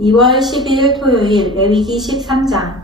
(2월 12일) 토요일 레위기 13장.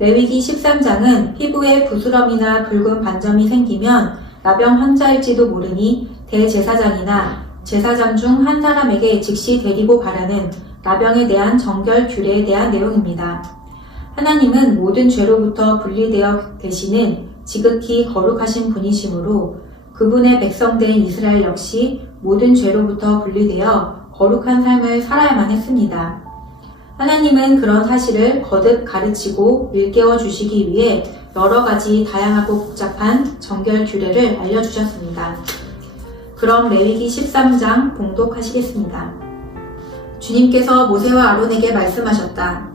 레위기 13장은 피부에 부스럼이나 붉은 반점이 생기면 나병 환자일지도 모르니 대제사장이나 제사장 중 한 사람에게 즉시 데리고 가라는 나병에 대한 정결 규례에 대한 내용입니다. 하나님은 모든 죄로부터 분리되어 계시는 지극히 거룩하신 분이시므로 그분의 백성된 이스라엘 역시 모든 죄로부터 분리되어 거룩한 삶을 살아야만 했습니다. 하나님은 그런 사실을 거듭 가르치고 일깨워 주시기 위해 여러 가지 다양하고 복잡한 정결 규례를 알려주셨습니다. 그럼 레위기 13장 봉독하시겠습니다. 주님께서 모세와 아론에게 말씀하셨다.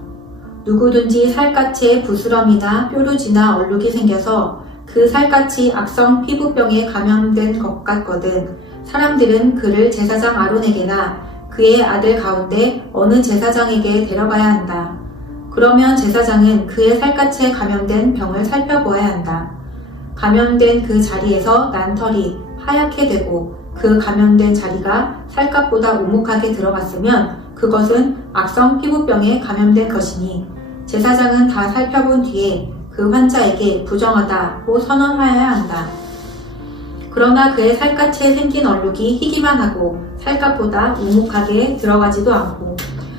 누구든지 살갗에 부스럼이나 뾰루지나 얼룩이 생겨서 그 살갗이 악성 피부병에 감염된 것 같거든 사람들은 그를 제사장 아론에게나 그의 아들 가운데 어느 제사장에게 데려가야 한다. 그러면 제사장은 그의 살갗에 감염된 병을 살펴보아야 한다. 감염된 그 자리에서 난털이 하얗게 되고 그 감염된 자리가 살갗보다 오목하게 들어갔으면 그것은 악성 피부병에 감염된 것이니 제사장은 다 살펴본 뒤에 그 환자에게 부정하다고 선언하여야 한다. 그러나 그의 살갗에 생긴 얼룩이 희기만 하고 살갗보다 오목하게 들어가지도 않고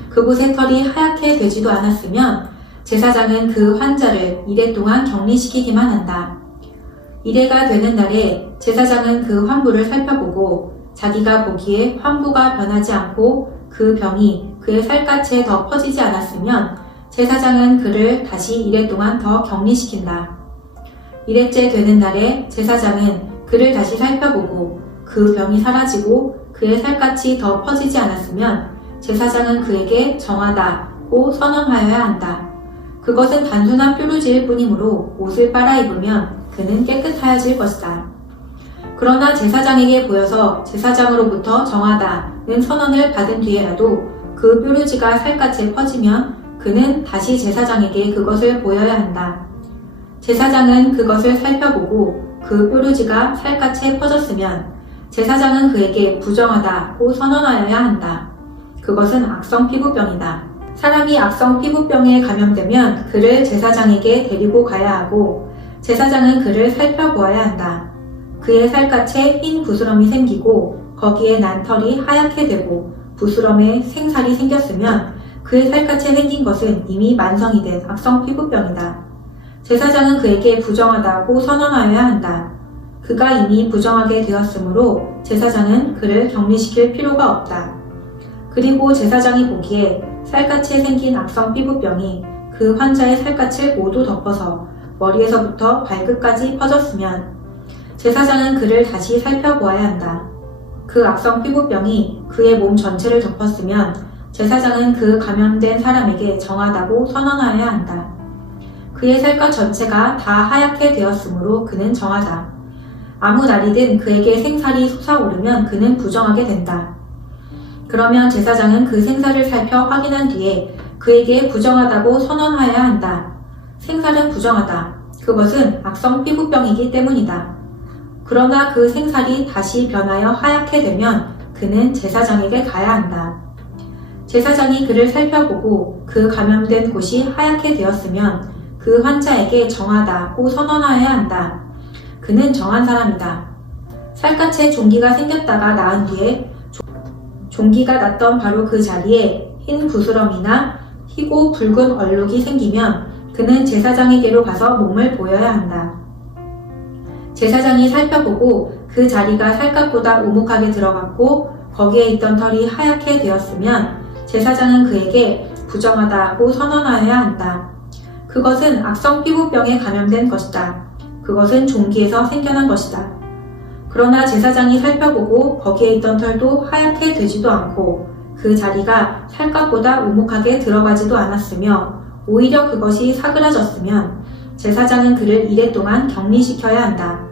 그곳의 털이 하얗게 되지도 않았으면 제사장은 그 환자를 이래 동안 격리시키기만 한다. 이래가 되는 날에 제사장은 그 환부를 살펴보고 자기가 보기에 환부가 변하지 않고 그 병이 그의 살갗에 더 퍼지지 않았으면 제사장은 그를 다시 이래 동안 더 격리시킨다. 이래째 되는 날에 제사장은 그를 다시 살펴보고 그 병이 사라지고 그의 살갗이 더 퍼지지 않았으면 제사장은 그에게 정하다고 선언하여야 한다. 그것은 단순한 뾰루지일 뿐이므로 옷을 빨아입으면 그는 깨끗하여질 것이다. 그러나 제사장에게 보여서 제사장으로부터 정하다는 선언을 받은 뒤에라도 그 뾰루지가 살갗에 퍼지면 그는 다시 제사장에게 그것을 보여야 한다. 제사장은 그것을 살펴보고 그 뾰루지가 살갗에 퍼졌으면 제사장은 그에게 부정하다고 선언하여야 한다. 그것은 악성 피부병이다. 사람이 악성 피부병에 감염되면 그를 제사장에게 데리고 가야 하고 제사장은 그를 살펴보아야 한다. 그의 살갗에 흰 부스럼이 생기고 거기에 난털이 하얗게 되고 부스럼에 생살이 생겼으면 그의 살갗에 생긴 것은 이미 만성이 된 악성 피부병이다. 제사장은 그에게 부정하다고 선언하여야 한다. 그가 이미 부정하게 되었으므로 제사장은 그를 격리시킬 필요가 없다. 그리고 제사장이 보기에 살갗에 생긴 악성 피부병이 그 환자의 살갗을 모두 덮어서 머리에서부터 발끝까지 퍼졌으면 제사장은 그를 다시 살펴보아야 한다. 그 악성 피부병이 그의 몸 전체를 덮었으면 제사장은 그 감염된 사람에게 정하다고 선언하여야 한다. 그의 살갗 전체가 다 하얗게 되었으므로 그는 정하다. 아무 날이든 그에게 생살이 솟아오르면 그는 부정하게 된다. 그러면 제사장은 그 생살을 살펴 확인한 뒤에 그에게 부정하다고 선언하여야 한다. 생살은 부정하다. 그것은 악성 피부병이기 때문이다. 그러나 그 생살이 다시 변하여 하얗게 되면 그는 제사장에게 가야 한다. 제사장이 그를 살펴보고 그 감염된 곳이 하얗게 되었으면 그 환자에게 정하다고 선언하여야 한다. 그는 정한 사람이다. 살갗에 종기가 생겼다가 나은 뒤에 종기가 났던 바로 그 자리에 흰 부스럼이나 희고 붉은 얼룩이 생기면 그는 제사장에게로 가서 몸을 보여야 한다. 제사장이 살펴보고 그 자리가 살갗보다 오목하게 들어갔고 거기에 있던 털이 하얗게 되었으면 제사장은 그에게 부정하다고 선언하여야 한다. 그것은 악성 피부병에 감염된 것이다. 그것은 종기에서 생겨난 것이다. 그러나 제사장이 살펴보고 거기에 있던 털도 하얗게 되지도 않고 그 자리가 살갗보다 오목하게 들어가지도 않았으며 오히려 그것이 사그라졌으면 제사장은 그를 이래 동안 격리시켜야 한다.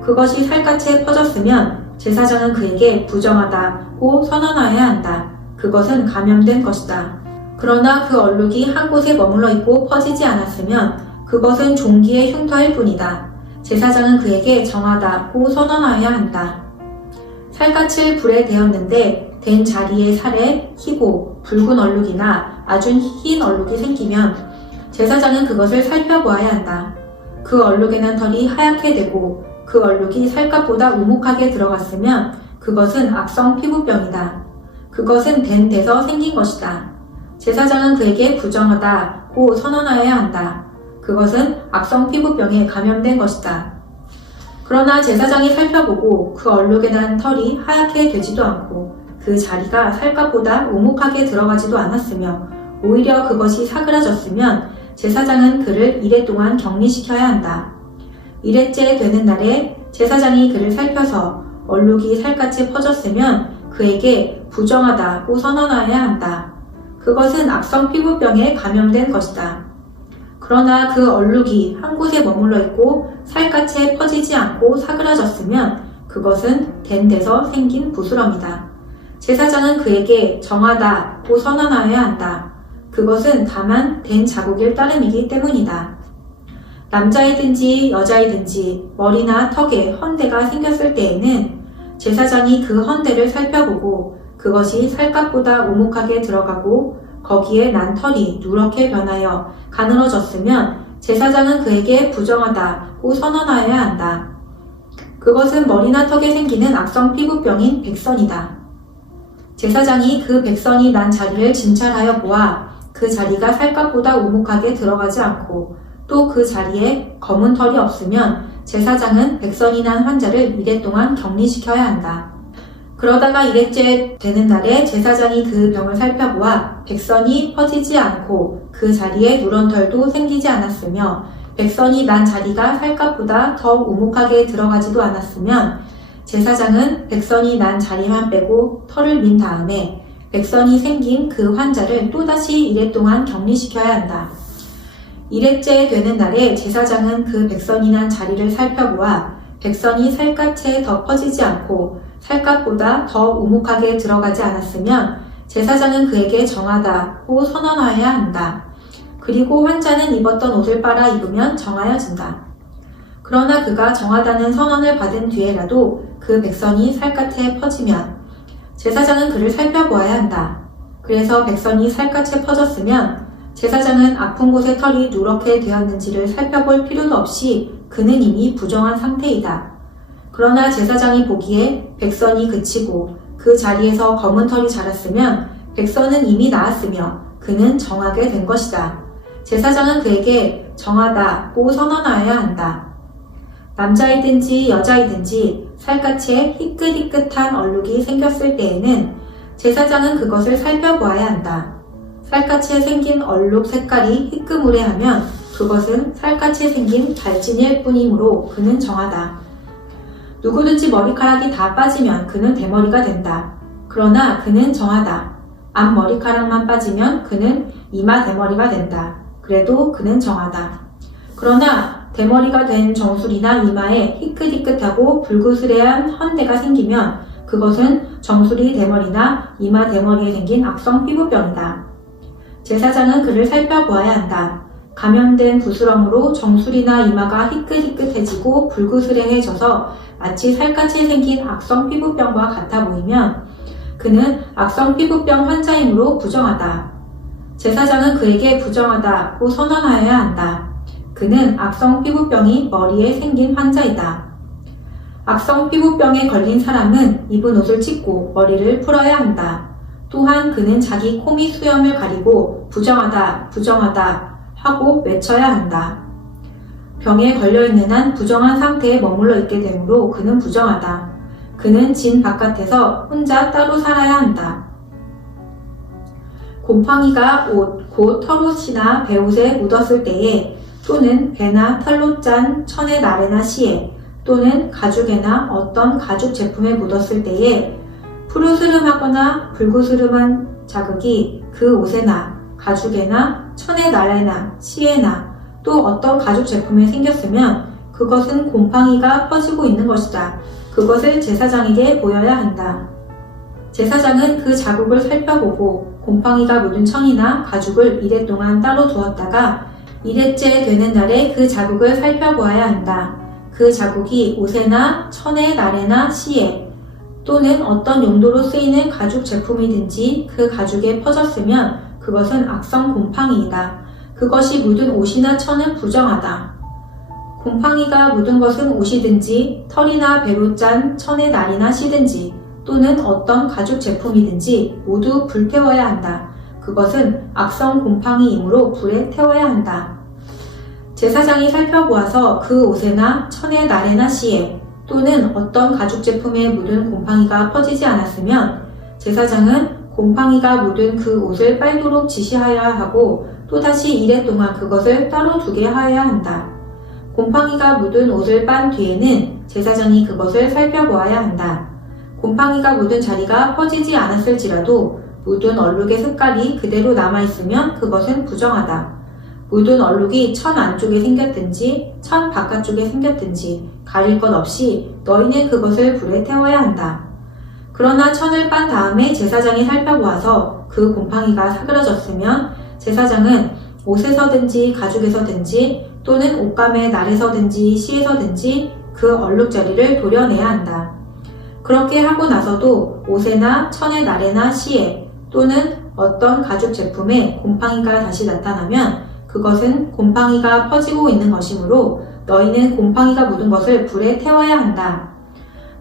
그것이 살갗에 퍼졌으면 제사장은 그에게 부정하다고 선언하여야 한다. 그것은 감염된 것이다. 그러나 그 얼룩이 한 곳에 머물러 있고 퍼지지 않았으면 그것은 종기의 흉터일 뿐이다. 제사장은 그에게 정하다고 선언하여야 한다. 살갗을 불에 데웠는데 댄 자리에 살에 희고 붉은 얼룩이나 아주 흰 얼룩이 생기면 제사장은 그것을 살펴보아야 한다. 그 얼룩에 난 털이 하얗게 되고 그 얼룩이 살갗보다 우묵하게 들어갔으면 그것은 악성 피부병이다. 그것은 댄 데서 생긴 것이다. 제사장은 그에게 부정하다고 선언하여야 한다. 그것은 악성 피부병에 감염된 것이다. 그러나 제사장이 살펴보고 그 얼룩에 난 털이 하얗게 되지도 않고 그 자리가 살갗보다 우묵하게 들어가지도 않았으며 오히려 그것이 사그라졌으면 제사장은 그를 이래 동안 격리시켜야 한다. 이래째 되는 날에 제사장이 그를 살펴서 얼룩이 살갗에 퍼졌으면 그에게 부정하다고 선언하여야 한다. 그것은 악성 피부병에 감염된 것이다. 그러나 그 얼룩이 한 곳에 머물러 있고 살갗에 퍼지지 않고 사그라졌으면 그것은 댄 데서 생긴 부스럼이다. 제사장은 그에게 정하다고 선언하여야 한다. 그것은 다만 댄 자국일 따름이기 때문이다. 남자이든지 여자이든지 머리나 턱에 헌대가 생겼을 때에는 제사장이 그 헌대를 살펴보고 그것이 살갗보다 우묵하게 들어가고 거기에 난 털이 누렇게 변하여 가늘어졌으면 제사장은 그에게 부정하다고 선언하여야 한다. 그것은 머리나 턱에 생기는 악성 피부병인 백선이다. 제사장이 그 백선이 난 자리를 진찰하여 보아 그 자리가 살갗보다 우묵하게 들어가지 않고 또 그 자리에 검은 털이 없으면 제사장은 백선이 난 환자를 이래 동안 격리시켜야 한다. 그러다가 이래째 되는 날에 제사장이 그 병을 살펴보아 백선이 퍼지지 않고 그 자리에 누런 털도 생기지 않았으며 백선이 난 자리가 살갗보다 더 우묵하게 들어가지도 않았으면 제사장은 백선이 난 자리만 빼고 털을 민 다음에 백선이 생긴 그 환자를 또다시 이래 동안 격리시켜야 한다. 이래째 되는 날에 제사장은 그 백선이 난 자리를 살펴보아 백선이 살갗에 더 퍼지지 않고 살갗보다 더 우묵하게 들어가지 않았으면 제사장은 그에게 정하다고 선언하여야 한다. 그리고 환자는 입었던 옷을 빨아 입으면 정하여진다. 그러나 그가 정하다는 선언을 받은 뒤에라도 그 백선이 살갗에 퍼지면 제사장은 그를 살펴보아야 한다. 그래서 백선이 살갗에 퍼졌으면 제사장은 아픈 곳에 털이 누렇게 되었는지를 살펴볼 필요도 없이 그는 이미 부정한 상태이다. 그러나 제사장이 보기에 백선이 그치고 그 자리에서 검은 털이 자랐으면 백선은 이미 나았으며 그는 정하게 된 것이다. 제사장은 그에게 정하다고 선언하여야 한다. 남자이든지 여자이든지 살갗에 희끗희끗한 얼룩이 생겼을 때에는 제사장은 그것을 살펴보아야 한다. 살갗에 생긴 얼룩 색깔이 희끄무레하면 그것은 살갗에 생긴 발진일 뿐이므로 그는 정하다. 누구든지 머리카락이 다 빠지면 그는 대머리가 된다. 그러나 그는 정하다. 앞머리카락만 빠지면 그는 이마 대머리가 된다. 그래도 그는 정하다. 그러나 대머리가 된 정수리나 이마에 희끗희끗하고 불구스레한 헌대가 생기면 그것은 정수리 대머리나 이마 대머리에 생긴 악성 피부병이다. 제사장은 그를 살펴보아야 한다. 감염된 부스럼으로 정수리나 이마가 희끗희끗해지고 불구스레해져서 마치 살갗이 생긴 악성 피부병과 같아 보이면 그는 악성 피부병 환자이므로 부정하다. 제사장은 그에게 부정하다고 선언하여야 한다. 그는 악성 피부병이 머리에 생긴 환자이다. 악성 피부병에 걸린 사람은 입은 옷을 찢고 머리를 풀어야 한다. 또한 그는 자기 코 및 수염을 가리고 부정하다, 부정하다 하고 외쳐야 한다. 병에 걸려있는 한 부정한 상태에 머물러 있게 되므로 그는 부정하다. 그는 진 바깥에서 혼자 따로 살아야 한다. 곰팡이가 옷, 곧 털옷이나 배옷에 묻었을 때에 또는 배나 털로 짠 천의 나래나 시에 또는 가죽에나 어떤 가죽 제품에 묻었을 때에 푸르스름하거나 불구스름한 자극이 그 옷에나 가죽에나 천의 나래나 시에나 또 어떤 가죽 제품에 생겼으면 그것은 곰팡이가 퍼지고 있는 것이다. 그것을 제사장에게 보여야 한다. 제사장은 그 자국을 살펴보고 곰팡이가 묻은 천이나 가죽을 이래 동안 따로 두었다가 이래째 되는 날에 그 자국을 살펴보아야 한다. 그 자국이 옷에나 천에 나래나 씨에 또는 어떤 용도로 쓰이는 가죽 제품이든지 그 가죽에 퍼졌으면 그것은 악성 곰팡이이다. 그것이 묻은 옷이나 천은 부정하다. 곰팡이가 묻은 것은 옷이든지 털이나 배로 짠 천의 날이나 씨든지 또는 어떤 가죽 제품이든지 모두 불태워야 한다. 그것은 악성 곰팡이이므로 불에 태워야 한다. 제사장이 살펴보아서 그 옷에나 천의 날에나 씨에 또는 어떤 가죽 제품에 묻은 곰팡이가 퍼지지 않았으면 제사장은 곰팡이가 묻은 그 옷을 빨도록 지시하여야 하고 또다시 이래 동안 그것을 따로 두게 하여야 한다. 곰팡이가 묻은 옷을 빤 뒤에는 제사장이 그것을 살펴보아야 한다. 곰팡이가 묻은 자리가 퍼지지 않았을지라도 묻은 얼룩의 색깔이 그대로 남아있으면 그것은 부정하다. 묻은 얼룩이 천 안쪽에 생겼든지 천 바깥쪽에 생겼든지 가릴 것 없이 너희는 그것을 불에 태워야 한다. 그러나 천을 빤 다음에 제사장이 살펴보아서 그 곰팡이가 사그러졌으면 제사장은 옷에서든지 가죽에서든지 또는 옷감의 날에서든지 씨에서든지 그 얼룩자리를 도려내야 한다. 그렇게 하고 나서도 옷에나 천의 날에나 씨에 또는 어떤 가죽 제품에 곰팡이가 다시 나타나면 그것은 곰팡이가 퍼지고 있는 것이므로 너희는 곰팡이가 묻은 것을 불에 태워야 한다.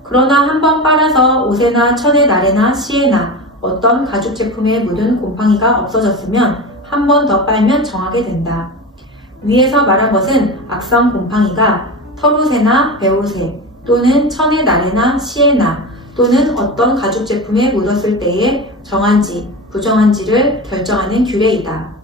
그러나 한번 빨아서 옷에나 천의 날에나 씨에나 어떤 가죽 제품에 묻은 곰팡이가 없어졌으면 한 번 더 빨면 정하게 된다. 위에서 말한 것은 악성 곰팡이가 털옷에나 배옷에 또는 천의 날에나 씨에나 또는 어떤 가죽 제품에 묻었을 때에 정한지 부정한지를 결정하는 규례이다.